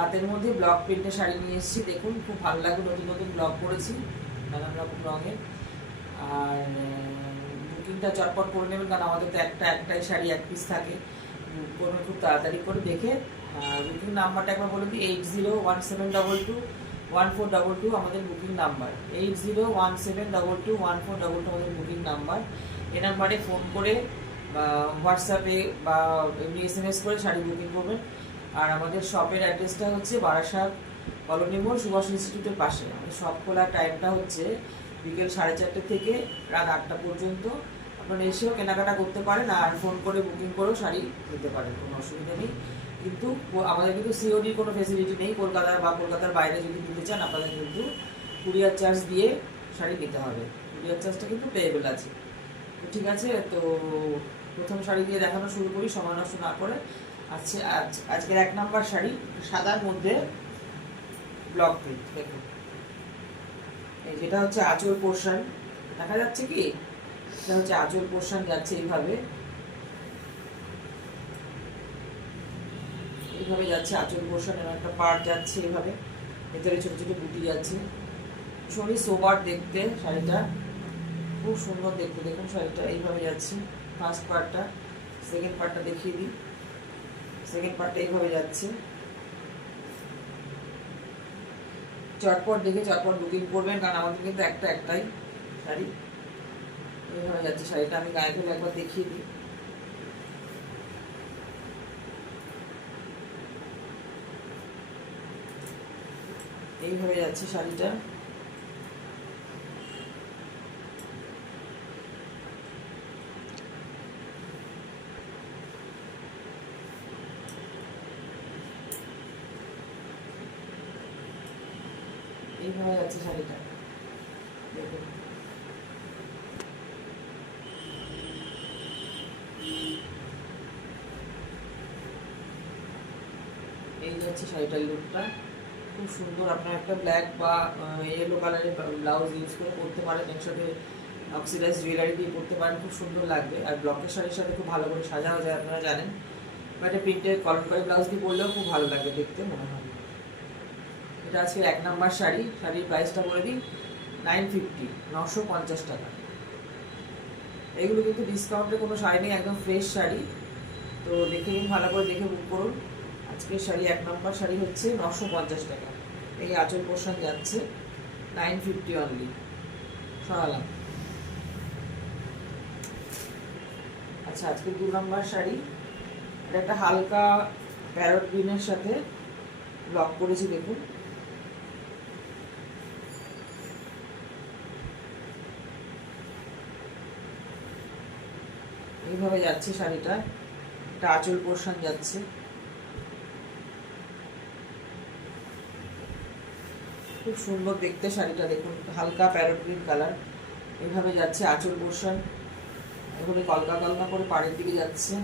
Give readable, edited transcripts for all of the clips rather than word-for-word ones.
তাঁতের মধ্যে ব্লক প্রিন্টের শাড়ি নিয়ে এসেছি। দেখুন খুব ভালো লাগবে, নতুন নতুন ব্লক করেছি নানান রকম রঙের। আর বুকিংটা চটপট করে নেবেন, কারণ আমাদের তো একটাই শাড়ি এক পিস থাকে। বুক করবেন খুব তাড়াতাড়ি করে দেখে। বুকিং নাম্বারটা একবার বলে দিই, 8017221422 আমাদের বুকিং নাম্বার। 8017221422 আমাদের বুকিং নাম্বার। এই নাম্বারে ফোন করে বা হোয়াটসঅ্যাপে বা এমনি SMS করে শাড়ি বুকিং করবেন। আর আমাদের শপের অ্যাড্রেসটা হচ্ছে বারাসাত কলোনি মোড়, সুভাষ ইনস্টিটিউটের পাশে। আমাদের শপ খোলার টাইমটা হচ্ছে বিকেল 4:30 থেকে রাত 8টা পর্যন্ত। আপনারা এসেও কেনাকাটা করতে পারেন, আর ফোন করে বুকিং করেও শাড়ি নিতে পারেন, কোনো অসুবিধা নেই। কিন্তু আমাদের কিন্তু সিওডির কোনো ফেসিলিটি নেই। কলকাতা বা কলকাতার বাইরে যদি নিতে চান, আপনাদের কিন্তু কুরিয়ার চার্জ দিয়ে শাড়ি নিতে হবে। কুরিয়ার চার্জটা কিন্তু পেয়েবল আছে। তো ঠিক আছে, তো প্রথম শাড়ি দিয়ে দেখানো শুরু করি সময় নষ্ট না করে। আজকের 1 নাম্বার শাড়ি সাদার মধ্যে ব্লক প্রিন্ট। দেখুন এই যেটা হচ্ছে আঁচল পোর্শন, দেখা যাচ্ছে কি? এটা হচ্ছে আঁচল পোর্শন, যাচ্ছে এইভাবে এইভাবে যাচ্ছে আঁচল পোর্শনের একটা পার্ট যাচ্ছে এইভাবে, ভেতরে ছোট ছোট বুটি যাচ্ছে। ভীষণই সোবার দেখতে শাড়িটা, খুব সুন্দর দেখতে। দেখুন শাড়িটা এইভাবে যাচ্ছে ফার্স্ট পার্টটা। সেকেন্ড পার্টটা দেখিয়ে দিই। সেকেন্ড পার্টটা এইভাবে যাচ্ছে। চটপট দেখে চটপট বুকিং করবেন, কারণ আমাদের কিন্তু একটাই শাড়ি। এইভাবে যাচ্ছে শাড়িটা, আমি গায়ে ফেলে একবার দেখিয়ে দিই। এইভাবে যাচ্ছে শাড়িটা। এইভাবে যাচ্ছে শাড়িটা, দেখুন। এই যাচ্ছে শাড়িটার লুকটা, খুব সুন্দর। আপনার একটা ব্ল্যাক বা ইয়েলো কালারের ব্লাউজ ইউজ করে পরতে পারেন, এর সাথে অক্সিডাইজ জুয়েলারি দিয়ে পরতে পারেন, খুব সুন্দর লাগবে। আর ব্লকের শাড়ির সাথে খুব ভালো করে সাজাও যায়, আপনারা জানেন। বা এটা প্রিন্টের কলমকারি ব্লাউজ দিয়ে পরলেও খুব ভালো লাগবে দেখতে, মনে হয়। এটা আজকে 1 নাম্বার শাড়ি। শাড়ির প্রাইসটা বলে দিই, 950, 950 টাকা। এগুলো কিন্তু ডিসকাউন্টে কোনো শাড়ি নেই, একদম ফ্রেশ শাড়ি। তো দেখে নিন, ভালো করে দেখে বুক করুন। আজকের শাড়ি 1 নাম্বার শাড়ি হচ্ছে 950 টাকা। এই আঁচল পোর্শন যাচ্ছে 950 অনলি। সরালাম। আচ্ছা, আজকে 2 নাম্বার শাড়ি। এটা একটা হালকা প্যারট গ্রিনের সাথে ব্লক করেছি, দেখুন। এইভাবে যাচ্ছে শাড়িটা, একটা আঁচল পোর্শন যাচ্ছে। খুব সুন্দর দেখতে শাড়িটা, দেখুন। হালকা প্যারট গ্রিন কালার, এইভাবে যাচ্ছে আঁচল পোর্শন। এখানে কলকা কলকা করে পাড়ের দিকে যাচ্ছে।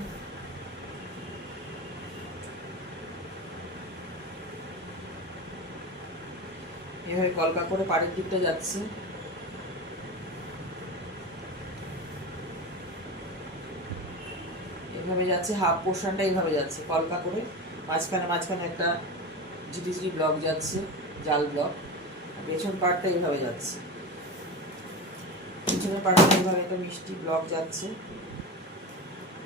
এভাবে কলকা করে পাড়ের দিকটা যাচ্ছে। এইভাবে যাচ্ছে হাফ পোর্শনটা, এইভাবে যাচ্ছে কলকা করে। মাঝখানে একটা ঝিটিঝিটি ব্লক যাচ্ছে, জাল ব্লক। পেছন পার্টটা এইভাবে যাচ্ছে, পিছনের পার্টটা এইভাবে একটা মিষ্টি ব্লক যাচ্ছে।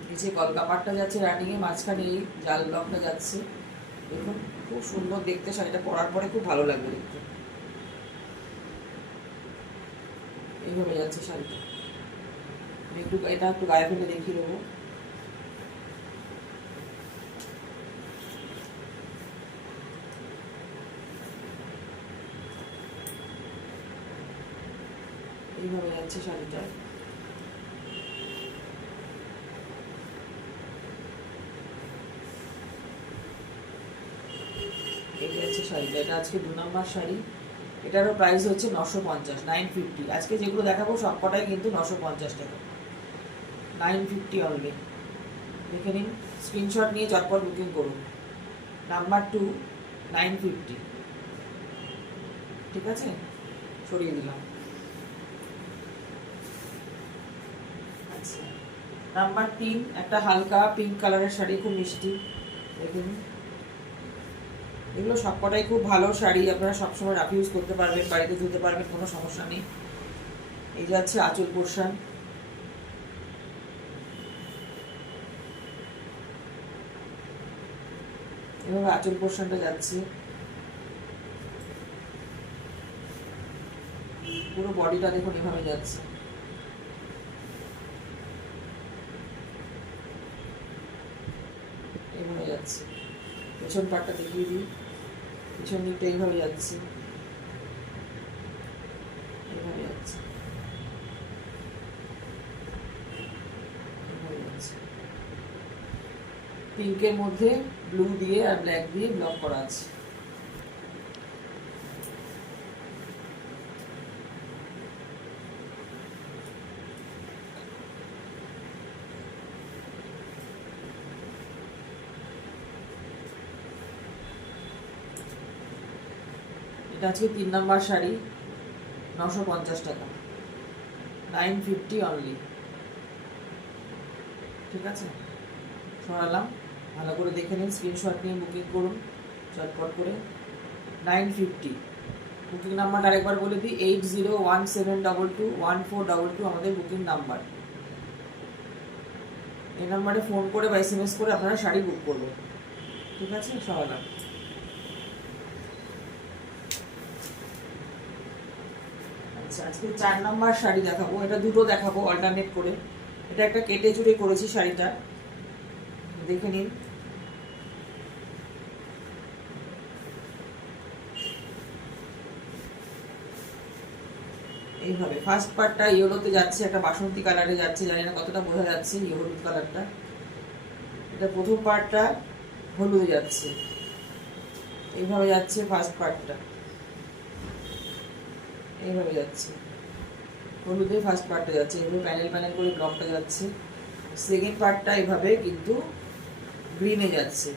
নিচে কলকা পাটটা যাচ্ছে রানিংয়ে, মাঝখানে এই জাল ব্লকটা যাচ্ছে। দেখুন খুব সুন্দর দেখতে, শাড়িটা পরার পরে খুব ভালো লাগবে দেখতে। এইভাবে যাচ্ছে শাড়িটা। এটা একটু গায়ে ফেলে দেখিয়ে দেবো। এইভাবে যাচ্ছে শাড়িটা। এই যাচ্ছে শাড়িটা। এটা আজকে 2 নাম্বার শাড়ি। এটারও প্রাইস হচ্ছে 950, 950। আজকে যেগুলো দেখাবো সব কটাই কিন্তু 950 টাকা, 950 অনলি। দেখে নিন, স্ক্রিনশট নিয়ে চটপট বুকিং করুন। নাম্বার 2, 950। ঠিক আছে, সরিয়ে দিলাম। আচ্ছা, নাম্বার 3, একটা হালকা পিঙ্ক কালারের শাড়ি, খুব মিষ্টি। দেখুন এগুলো সবকটাই খুব ভালো শাড়ি, আপনারা সবসময় রাফ ইউজ করতে পারবেন, বাড়িতে ধুতে পারবেন, কোনো সমস্যা নেই। এই যাচ্ছে আঁচল পোর্শন, এভাবে আঁচল পোর্শনটা যাচ্ছে, পুরো বডিটা দেখুন এভাবে যাচ্ছে। এইভাবে যাচ্ছে, পেছন পাটটা দেখিয়ে দিই, পিছন দিকটা এইভাবে যাচ্ছে, এইভাবে যাচ্ছে, এইভাবে যাচ্ছে। পিঙ্কের মধ্যে ব্লু দিয়ে আর ব্ল্যাক দিয়ে ব্লক করা আছে। এটা আজকে 3 নাম্বার শাড়ি, 950 টাকা, 950 অনলি। ঠিক আছে, সরালাম, ভালো করে দেখে নিন, স্ক্রিনশট নিয়ে বুকিং করুন চটপট করে। 950। বুকিং নাম্বারটা আরেকবার বলে দিই, 8017221422 আমাদের বুকিং নাম্বার। এই নাম্বারে ফোন করে বা SMS করে আপনারা শাড়ি বুক করবেন। ঠিক আছে, সরালাম। আচ্ছা, আজকে 4 নাম্বার শাড়ি দেখাবো, এটা দুটো দেখাবো অল্টারনেট করে। এটা একটা কেটে চুড়ে করেছি শাড়িটা, দেখে নিন। এইভাবে ফার্স্ট পার্টটা ইয়েলোতে যাচ্ছে, একটা বাসন্তী কালারে যাচ্ছে, জানি না কতটা বোঝা যাচ্ছে, হলুদ কালারটা। এটা প্রথম পার্টটা হলুদে যাচ্ছে, এইভাবে যাচ্ছে ফার্স্ট পার্টটা, এইভাবে যাচ্ছে হলুদে, ফার্স্ট পার্টটা যাচ্ছে এইভাবে প্যানেল প্যানেল করে ব্লকটা যাচ্ছে। সেকেন্ড পার্টটা এইভাবে কিন্তু গ্রিনে যাচ্ছে,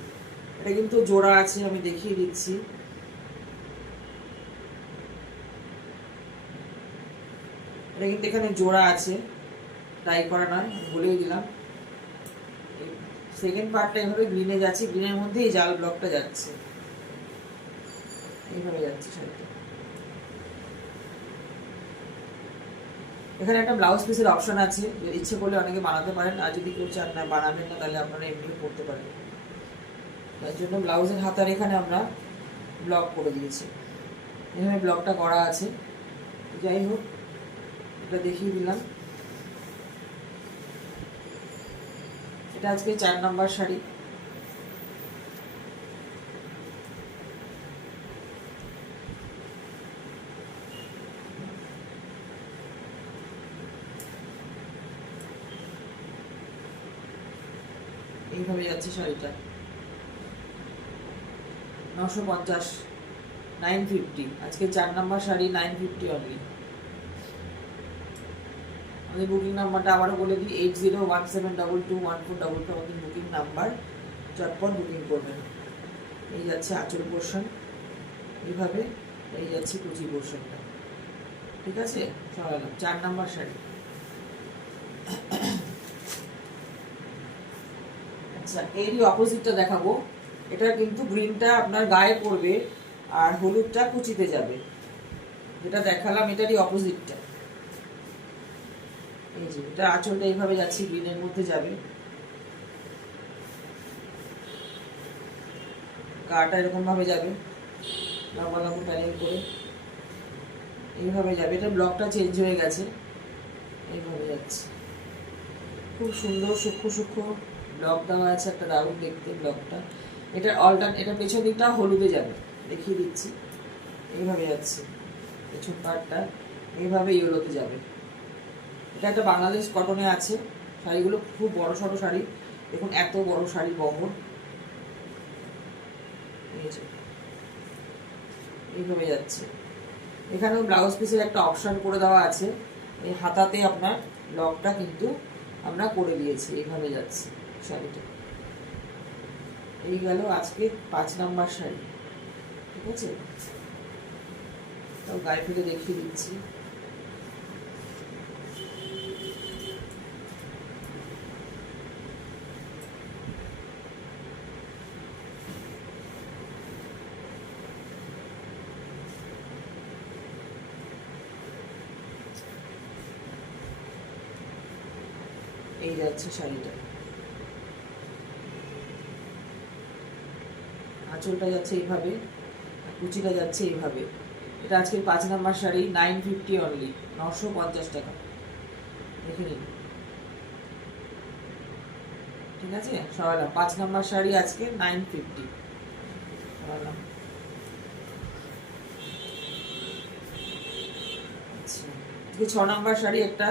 এটা কিন্তু জোড়া আছে, আমি দেখিয়ে দিচ্ছি। এটা কিন্তু এখানে জোড়া আছে, টাই করা নয়, বলেই দিলাম। সেকেন্ড পার্টটা এইভাবে গ্রিনে যাচ্ছে, গ্রিনের মধ্যে এই জাল ব্লকটা যাচ্ছে, এইভাবে যাচ্ছে শাড়িটা। এখানে একটা ব্লাউজ পিসের অপশন আছে, ইচ্ছে করলে অনেকে বানাতে পারেন, আর যদি কেউ চান না বানাবেন না, তাহলে আপনারা এমনিও করতে পারেন। তার জন্য ব্লাউজের হাতার এখানে আমরা ব্লক করে দিয়েছি, এখানে ব্লকটা করা আছে। যাই হোক, এটা দেখিয়ে দিলাম। এটা আজকে 4 নাম্বার শাড়ি। এইভাবে যাচ্ছে শাড়িটা, 950, 950 আজকে 4 নাম্বার শাড়ি, 950 অনলি। আমাদের বুকিং নাম্বারটা আবারও বলে দিই, 8017221422 আমাদের বুকিং নাম্বার, চটপট বুকিং করবেন। এই যাচ্ছে আঁচল পোর্শন, এইভাবে এই যাচ্ছে কুচি পোর্শনটা। ঠিক আছে, সরালাম। 4 নাম্বার শাড়ি। আচ্ছা, এরই অপোজিটটা দেখাবো। এটা কিন্তু গ্রিনটা আপনার গায়ে পড়বে আর হলুদটা কুচিতে যাবে। যেটা দেখালাম এটারই অপোজিটটা। এই যে এটা আঁচলটা এইভাবে যাচ্ছে, গ্রিনের মধ্যে যাবে, গাটা এরকম ভাবে যাবে, লম্বা লম্বা প্যানেল করে এইভাবে যাবে। এটা ব্লকটা চেঞ্জ হয়ে গেছে, এইভাবে যাচ্ছে। খুব সুন্দর সূক্ষ্ম সূক্ষ্ম ব্লক দেওয়া আছে, একটা দারুণ দেখতে ব্লকটা। এটা এটা পেছন দিকটা হলুদে যাবে, দেখিয়ে দিচ্ছি। এইভাবে যাচ্ছে পেছন পার্টটা, এইভাবে ইয়েলোতে যাবে। এটা একটা বাংলাদেশ কটনে আছে, শাড়িগুলো খুব বড় সড়ো শাড়ি, দেখুন এত বড় শাড়ি বহর, এইভাবে যাচ্ছে। এখানেও ব্লাউজ পিসের একটা অপশন করে দেওয়া আছে, এই হাতাতে আপনার ব্লকটা কিন্তু আমরা করে দিয়েছি, এইভাবে যাচ্ছে শাড়িটা। এই গেল আজকে 5 নাম্বার শাড়ি। ঠিক আছে, তাও গায়ে ফেলে দেখিয়ে দিচ্ছি। এই যাচ্ছে শাড়িটা, আঁচলটা যাচ্ছে এইভাবে, কুচিটা যাচ্ছে এইভাবে। এটা আজকের 5 নাম্বার শাড়ি, 950 অনলি, 950 টাকা। দেখে নিন, ঠিক আছে সরালাম। 5 নাম্বার শাড়ি আজকে 950 সরালাম। আচ্ছা, 6 নাম্বার শাড়ি একটা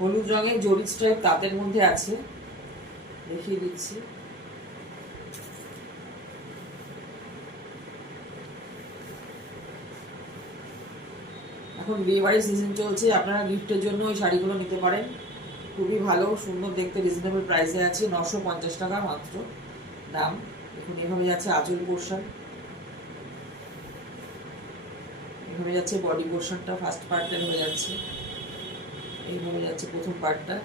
হলুদ রঙের জরি স্ট্রাইপ তাঁতের মধ্যে আছে, দেখিয়ে দিচ্ছি। এখন বিয়ে বাড়ির সিজন চলছে, আপনারা গিফটের জন্য ওই শাড়িগুলো নিতে পারেন। খুবই ভালো, সুন্দর দেখতে, রিজনেবল প্রাইসে আছে, 950 টাকা মাত্র দাম। দেখুন এভাবে যাচ্ছে আঁচল পোর্শন, এভাবে যাচ্ছে বডি পোর্শনটা, ফার্স্ট পার্টটা এভাবে যাচ্ছে, এইভাবে যাচ্ছে প্রথম পার্টটা।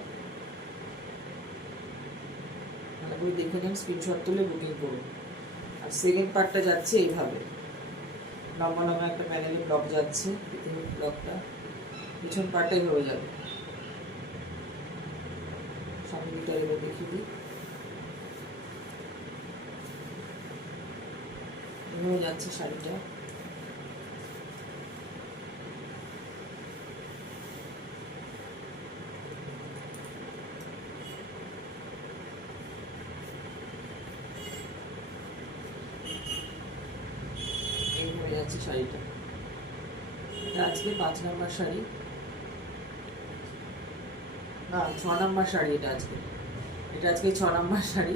ভালো করে দেখে নেন, স্ক্রিনশট তুলে বুকিং করুন। আর সেকেন্ড পার্টটা যাচ্ছে এইভাবে, লম্বা লম্বা একটা প্যানেলের ব্লক যাচ্ছে, ব্লকটা পিছন পার্টটা এইভাবে যাবে। সামনে দিকটা এবার দেখিয়ে দিই, এভাবে যাচ্ছে শাড়িটা। এইভাবে যাচ্ছে শাড়িটা। এটা আজকে 5 নাম্বার শাড়ি, না 6 নাম্বার শাড়ি। এটা আজকে 6 নাম্বার শাড়ি।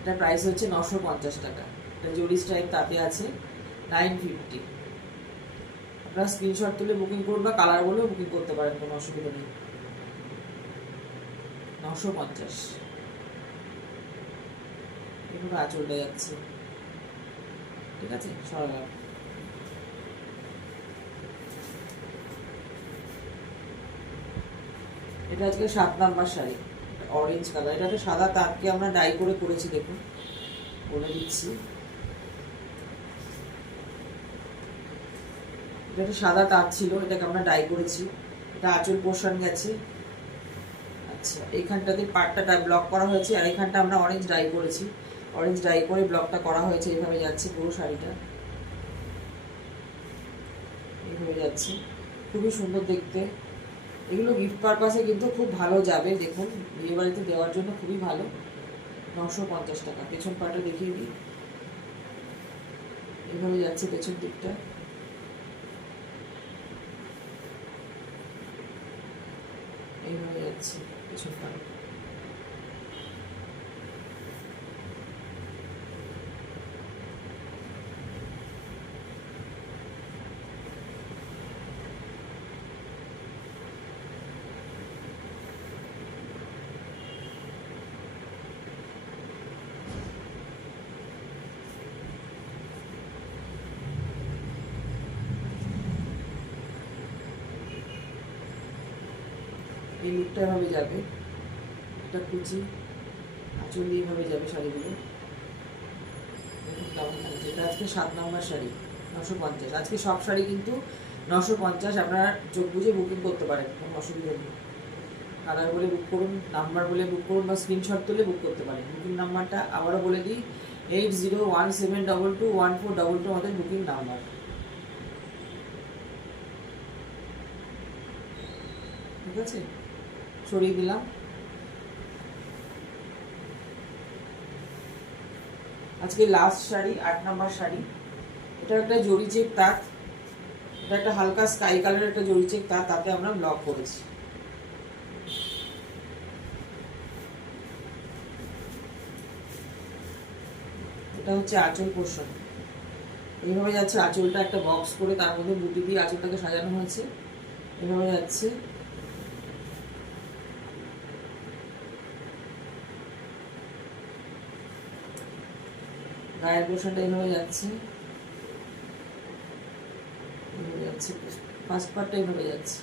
এটা প্রাইস হচ্ছে 950 টাকা। এটা জরি স্ট্রাইপ তাতে আছে, 950। আপনারা স্ক্রিনশট তুলে বুকিং করুন বা কালার বলেও বুকিং করতে পারেন, কোনো অসুবিধা নেই। 950। এভাবে আঁচলটা যাচ্ছে, ঠিক আছে সরালাম। এটা আজকে 7 নাম্বার শাড়ি, অরেঞ্জ কালার। এটা একটা সাদা তাঁতকে আমরা ডাই করে করেছি, দেখুন বলে দিচ্ছি। এটা একটা সাদা তাঁত ছিল, এটাকে আমরা ডাই করেছি। এটা আঁচল পোর্শন গেছে। আচ্ছা, এইখানটাতে পাটটা ব্লক করা হয়েছে, আর এইখানটা আমরা অরেঞ্জ ডাই করেছি। অরেঞ্জ ডাই করে ব্লকটা করা হয়েছে, এইভাবে যাচ্ছে পুরো শাড়িটা, এইভাবে যাচ্ছে। খুবই সুন্দর দেখতে। এগুলো গিফট পারপাসে কিন্তু খুব ভালো যাবে, দেখুন বিয়ে বাড়িতে দেওয়ার জন্য খুবই ভালো। 950 টাকা। পেছন পাটা দেখিয়ে দিই, এইভাবে যাচ্ছে পেছন দিকটা, এইভাবে যাচ্ছে পেছন পাটা। এই লুকটা এভাবে যাবে, এটা কুচি আঁচল দিয়ে এভাবে যাবে শাড়িগুলো। দেখুন কেমন লাগছে। এটা আজকে 7 নম্বর শাড়ি, 950। আজকে সব শাড়ি কিন্তু 950। আপনারা চোখ বুঝে বুকিং করতে পারেন, কোনো অসুবিধা নেই। কালার বলে বুক করুন, নাম্বার বলে বুক করুন, বা স্ক্রিনশট তুলে বুক করতে পারেন। বুকিং নাম্বারটা আবারও বলে দিই, 8017221422 আমাদের বুকিং নাম্বার। ঠিক আছে, সরিয়ে দিলাম। আজকে লাস্ট শাড়ি, 8 নম্বর শাড়ি। এটা একটা জরি চেক তাঁত, এটা একটা হালকা স্কাই কালারের একটা জরি চেক তাঁত, তাতে আমরা ব্লক করেছি। এটা হচ্ছে আঁচল পোর্শন, এইভাবে যাচ্ছে আঁচলটা, একটা বক্স করে তার মধ্যে বুটি দিয়ে আঁচলটাকে সাজানো হয়েছে, এভাবে যাচ্ছে। গায়ের পোর্শনটা এইভাবে যাচ্ছে, ফার্স্ট পার্টটা এইভাবে যাচ্ছে।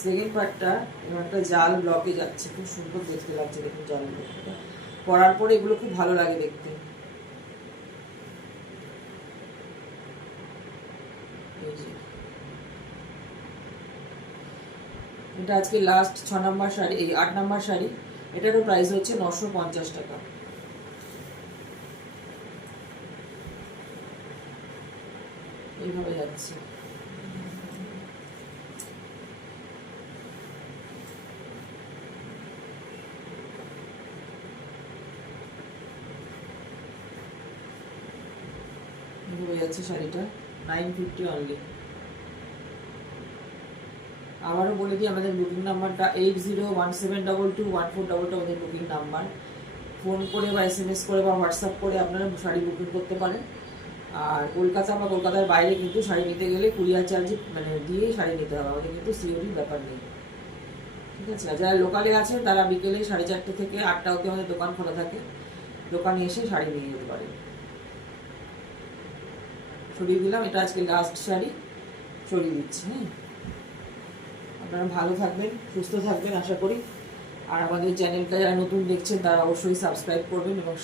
সেকেন্ড পার্টটা এবার একটা জাল ব্লকে যাচ্ছে, খুব সুন্দর দেখতে লাগছে। দেখুন জাল ব্লকটা পরার পরে এগুলো খুব ভালো লাগে দেখতে। এটা আজকে লাস্ট 6 নম্বর শাড়ি, এই 8 নম্বর শাড়ি। এটারও প্রাইস হচ্ছে 950 টাকা। এইভাবে যাচ্ছে। এইভাবে যাচ্ছে শাড়িটা, 950 অনলি। আবারও বলে দিই, আমাদের বুকিং নাম্বারটা 8017221422 আমাদের বুকিং নাম্বার। ফোন করে বা SMS করে বা হোয়াটসঅ্যাপ করে আপনারা শাড়ি বুকিং করতে পারেন। আর কলকাতা বা কলকাতার বাইরে কিন্তু শাড়ি নিতে গেলে কুরিয়ার চার্জ মানে দিয়েই শাড়ি নিতে হবে, আমাদের কিন্তু সিওডি ব্যাপার নেই, ঠিক আছে। আর যারা লোকালে আছেন তারা বিকেলে 4:30 থেকে 8টা অবধি আমাদের দোকান খোলা থাকে, দোকানে এসে শাড়ি নিয়ে যেতে পারেন। সরিয়ে দিলাম, এটা আজকে লাস্ট শাড়ি সরিয়ে দিচ্ছি। হ্যাঁ, আপনারা ভালো থাকবেন, সুস্থ থাকবেন আশা করি। আর আমাদের চ্যানেলটা যারা নতুন দেখছেন তারা অবশ্যই সাবস্ক্রাইব করবেন এবং